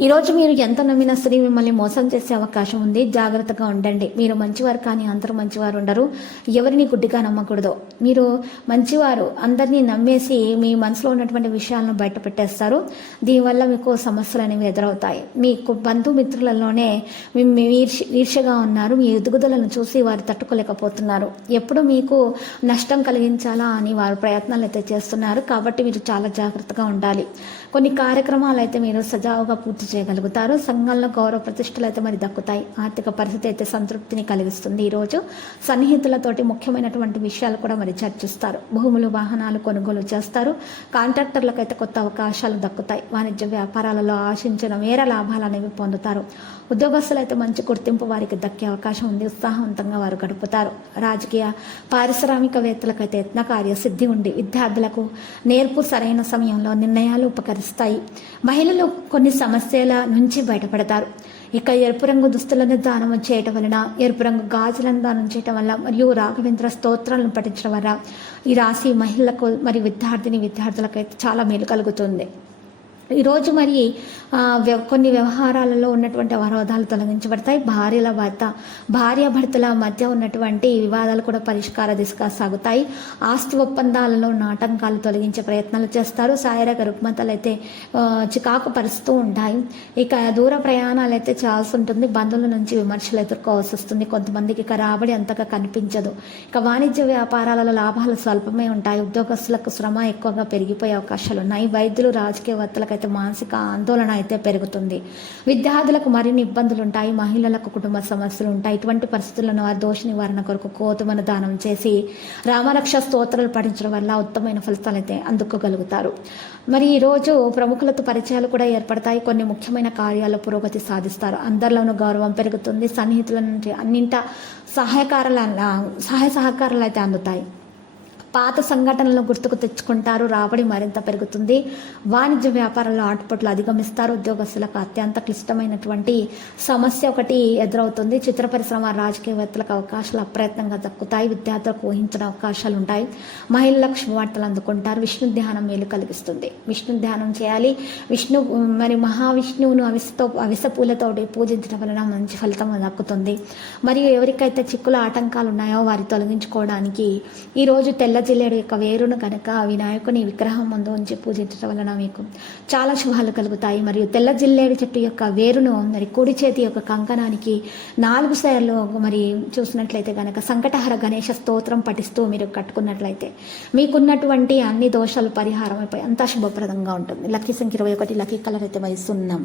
ఈరోజు మీరు ఎంత నమ్మినా సరే మిమ్మల్ని మోసం చేసే అవకాశం ఉంది. జాగ్రత్తగా ఉండండి. మీరు మంచివారు కానీ అందరూ మంచివారు ఉండరు. ఎవరిని గుడ్డిగా నమ్మకూడదు. మీరు మంచివారు అందరినీ నమ్మేసి మీ మనసులో ఉన్నటువంటి విషయాలను బయట పెట్టేస్తారు. దీనివల్ల మీకు సమస్యలు అనేవి ఎదురవుతాయి. మీకు బంధుమిత్రులలోనే మీ- మీ ఈర్ష్యగా ఉన్నారు. మీ ఎదుగుదలను చూసి వారు తట్టుకోలేకపోతున్నారు. ఎప్పుడు మీకు నష్టం కలిగించాలా అని వారు ప్రయత్నాలు అయితే చేస్తున్నారు. కాబట్టి మీరు చాలా జాగ్రత్తగా ఉండాలి. కొన్ని కార్యక్రమాలు అయితే మీరు సజావుగా పూర్తి చేయగలుగుతారు. సంఘంలో గౌరవ ప్రతిష్టలు అయితే మరి దక్కుతాయి. ఆర్థిక పరిస్థితి అయితే సంతృప్తిని కలిగిస్తుంది. ఈరోజు సన్నిహితులతోటి ముఖ్యమైనటువంటి విషయాలు కూడా మరి చర్చిస్తారు. భూములు వాహనాలు కొనుగోలు చేస్తారు. కాంట్రాక్టర్లకు అయితే కొత్త అవకాశాలు దక్కుతాయి. వాణిజ్య వ్యాపారాలలో ఆశించిన మేర లాభాలు అనేవి పొందుతారు. ఉద్యోగస్తులు అయితే మంచి గుర్తింపు వారికి దక్కే అవకాశం ఉంది. ఉత్సాహవంతంగా వారు గడుపుతారు. రాజకీయ పారిశ్రామికవేత్తలకైతే యత్న కార్యసిద్ధి ఉండి విద్యార్థులకు నేర్పు సరైన సమయంలో నిర్ణయాలు ఉపకరిస్తాయి. మహిళలు కొన్ని సమస్య నుంచి బయటపడతారు. ఇక ఎరుపు రంగు దుస్తులను దానం చేయటం వలన ఎరుపు రంగు గాజులను దానం చేయటం వల్ల మరియు రాఘవేంద్ర స్తోత్రాలను పఠించడం వల్ల ఈ రాశి మహిళలకు మరి విద్యార్థిని విద్యార్థులకైతే చాలా మేలు కలుగుతుంది. ఈరోజు మరి కొన్ని వ్యవహారాలలో ఉన్నటువంటి అవరోధాలు తొలగించబడతాయి. భార్యల భర్త భార్య భర్తల మధ్య ఉన్నటువంటి వివాదాలు కూడా పరిష్కార దిశగా సాగుతాయి. ఆస్తి ఒప్పందాలలో నాటంకాలు తొలగించే ప్రయత్నాలు చేస్తారు. శారీరక రుగ్మతలు అయితే చికాకు పరుస్తూ ఉంటాయి. ఇక దూర ప్రయాణాలు అయితే చేయాల్సి ఉంటుంది. బంధువుల నుంచి విమర్శలు ఎదుర్కోవాల్సి వస్తుంది. కొంతమందికి ఇక రాబడి అంతగా కనిపించదు. ఇక వాణిజ్య వ్యాపారాలలో లాభాలు స్వల్పమే ఉంటాయి. ఉద్యోగస్తులకు శ్రమ ఎక్కువగా పెరిగిపోయే అవకాశాలు ఉన్నాయి. వైద్యులు రాజకీయవేత్తలకు అయితే మానసిక ఆందోళన అయితే పెరుగుతుంది. విద్యార్థులకు మరిన్ని ఇబ్బందులు ఉంటాయి మహిళలకు కుటుంబ సమస్యలు ఉంటాయి ఇటువంటి పరిస్థితులను వారి దోష నివారణ కొరకు కోతుమను దానం చేసి రామరక్ష స్తోత్రాలు పఠించడం వల్ల ఉత్తమైన ఫలితాలు అయితే అందుకోగలుగుతారు. మరి ఈ రోజు ప్రముఖులతో పరిచయాలు కూడా ఏర్పడతాయి. కొన్ని ముఖ్యమైన కార్యాల పురోగతి సాధిస్తారు. అందరిలోనూ గౌరవం పెరుగుతుంది. సన్నిహితుల నుండి అన్నింట సహాయకారాల సహాయ సహకారాలు అయితే అందుతాయి. పాత సంఘటనలను గుర్తుకు తెచ్చుకుంటారు. రాబడి మరింత పెరుగుతుంది. వాణిజ్య వ్యాపారంలో ఆటుపట్లు అధిగమిస్తారు. ఉద్యోగస్తులకు అత్యంత క్లిష్టమైనటువంటి సమస్య ఒకటి ఎదురవుతుంది. చిత్ర పరిశ్రమ రాజకీయవేత్తలకు అవకాశాలు అప్రయత్నంగా దక్కుతాయి. విద్యార్థులకు ఊహించిన అవకాశాలు ఉంటాయి. మహిళలకు శుభవార్తలు అందుకుంటారు. విష్ణు ధ్యానం మేలు కలిగిస్తుంది. విష్ణు ధ్యానం చేయాలి. విష్ణు మరి మహావిష్ణువును అవిసతో అవిస పూలతోటి పూజించడం వలన మంచి ఫలితం దక్కుతుంది. మరియు ఎవరికైతే చిక్కుల ఆటంకాలు ఉన్నాయో వారి తొలగించుకోవడానికి ఈరోజు తెల్ల జిల్లేడు యొక్క వేరును కనుక వినాయకుని విగ్రహం ముందు ఉంచి పూజించడం వలన మీకు చాలా శుభాలు కలుగుతాయి. మరియు తెల్ల జిల్లేడు చెట్టు యొక్క వేరును మరి కుడి చేతి యొక్క కంకణానికి నాలుగు సార్లు మరి చూసినట్లయితే కనుక సంకటహర గణేష స్తోత్రం పఠిస్తూ మీరు కట్టుకున్నట్లయితే మీకున్నటువంటి అన్ని దోషాలు పరిహారం అయిపోయి అంతా శుభప్రదంగా ఉంటుంది. లక్కీ సంఖ్య ఇరవై ఒకటి లక్కీ కలర్ అయితే మరి సున్నం.